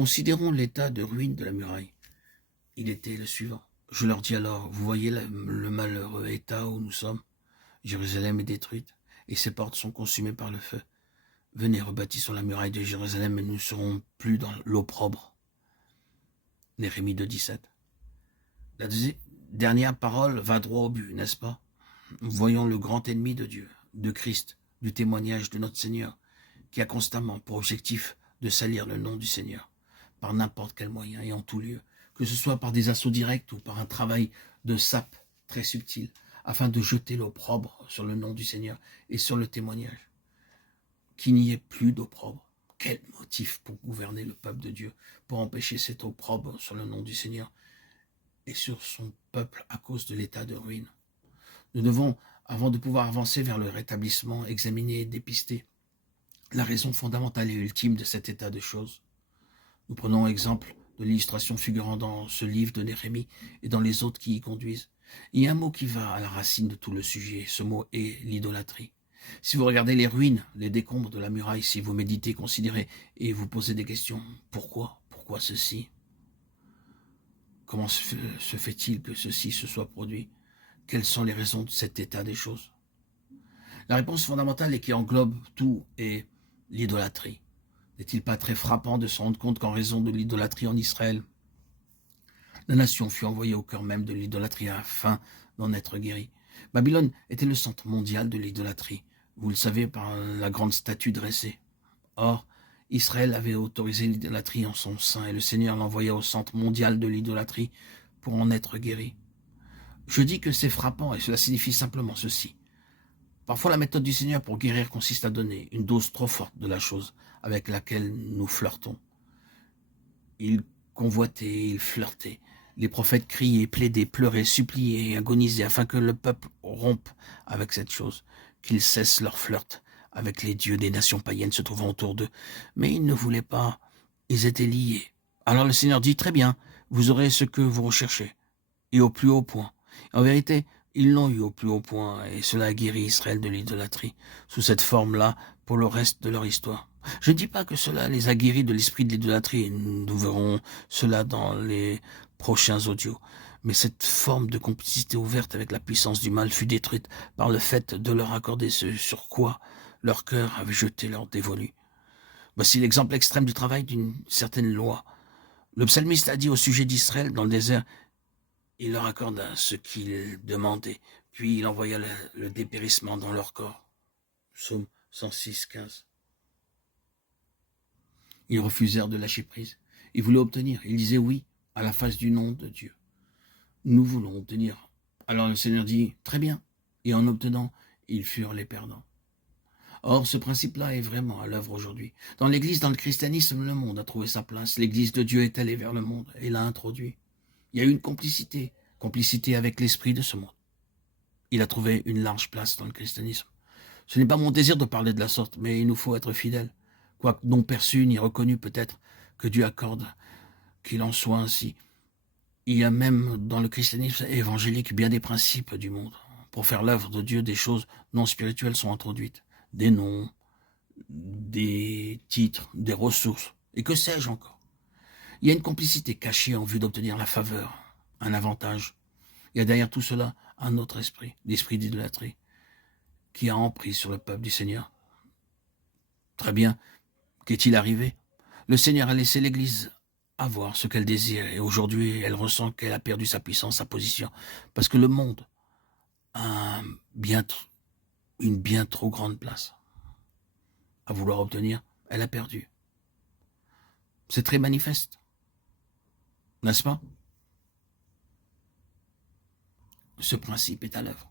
Considérons l'état de ruine de la muraille. Il était le suivant. Je leur dis alors, vous voyez le malheureux état où nous sommes. Jérusalem est détruite et ses portes sont consumées par le feu. Venez, rebâtissons la muraille de Jérusalem et nous ne serons plus dans l'opprobre. Néhémie 2,17. La dernière parole va droit au but, n'est-ce pas? Voyons le grand ennemi de Dieu, de Christ, du témoignage de notre Seigneur, qui a constamment pour objectif de salir le nom du Seigneur, par n'importe quel moyen et en tout lieu, que ce soit par des assauts directs ou par un travail de sape très subtil, afin de jeter l'opprobre sur le nom du Seigneur et sur le témoignage. Qu'il n'y ait plus d'opprobre. Quel motif pour gouverner le peuple de Dieu, pour empêcher cet opprobre sur le nom du Seigneur et sur son peuple à cause de l'état de ruine. Nous devons, avant de pouvoir avancer vers le rétablissement, examiner et dépister la raison fondamentale et ultime de cet état de choses. Nous prenons exemple de l'illustration figurant dans ce livre de Néhémie et dans les autres qui y conduisent. Il y a un mot qui va à la racine de tout le sujet. Ce mot est l'idolâtrie. Si vous regardez les ruines, les décombres de la muraille, si vous méditez, considérez et vous posez des questions, pourquoi? Pourquoi ceci? Comment se fait-il que ceci se soit produit? Quelles sont les raisons de cet état des choses? La réponse fondamentale et qui englobe tout est l'idolâtrie. N'est-il pas très frappant de se rendre compte qu'en raison de l'idolâtrie en Israël, la nation fut envoyée au cœur même de l'idolâtrie afin d'en être guérie? Babylone était le centre mondial de l'idolâtrie, vous le savez par la grande statue dressée. Or, Israël avait autorisé l'idolâtrie en son sein et le Seigneur l'envoya au centre mondial de l'idolâtrie pour en être guéri. Je dis que c'est frappant et cela signifie simplement ceci. Parfois la méthode du Seigneur pour guérir consiste à donner une dose trop forte de la chose avec laquelle nous flirtons. Il convoitait, il flirtait. Les prophètes criaient, plaidaient, pleuraient, suppliaient et agonisaient afin que le peuple rompe avec cette chose, qu'ils cessent leur flirt avec les dieux des nations païennes se trouvant autour d'eux. Mais ils ne voulaient pas, ils étaient liés. Alors le Seigneur dit, très bien, vous aurez ce que vous recherchez, et au plus haut point. En vérité, ils l'ont eu au plus haut point, et cela a guéri Israël de l'idolâtrie, sous cette forme-là, pour le reste de leur histoire. Je ne dis pas que cela les a guéris de l'esprit de l'idolâtrie, nous verrons cela dans les prochains audios, mais cette forme de complicité ouverte avec la puissance du mal fut détruite par le fait de leur accorder ce sur quoi leur cœur avait jeté leur dévolu. Voici l'exemple extrême du travail d'une certaine loi. Le psalmiste a dit au sujet d'Israël dans le désert, il leur accorda ce qu'ils demandaient, puis il envoya le dépérissement dans leur corps. Psaume 106, 15. Ils refusèrent de lâcher prise. Ils voulaient obtenir. Ils disaient oui à la face du nom de Dieu. Nous voulons obtenir. Alors le Seigneur dit, très bien. Et en obtenant, ils furent les perdants. Or, ce principe-là est vraiment à l'œuvre aujourd'hui. Dans l'Église, dans le christianisme, le monde a trouvé sa place. L'Église de Dieu est allée vers le monde et l'a introduit. Il y a eu une complicité avec l'esprit de ce monde. Il a trouvé une large place dans le christianisme. Ce n'est pas mon désir de parler de la sorte, mais il nous faut être fidèles. Quoique non perçu ni reconnu peut-être, que Dieu accorde qu'il en soit ainsi. Il y a même dans le christianisme évangélique bien des principes du monde. Pour faire l'œuvre de Dieu, des choses non spirituelles sont introduites. Des noms, des titres, des ressources, et que sais-je encore. Il y a une complicité cachée en vue d'obtenir la faveur, un avantage. Il y a derrière tout cela un autre esprit, l'esprit d'idolâtrie, qui a emprise sur le peuple du Seigneur. Très bien, qu'est-il arrivé? Le Seigneur a laissé l'Église avoir ce qu'elle désire, et aujourd'hui elle ressent qu'elle a perdu sa puissance, sa position, parce que le monde a une bien trop grande place. À vouloir obtenir, elle a perdu. C'est très manifeste, n'est-ce pas? Ce principe est à l'œuvre.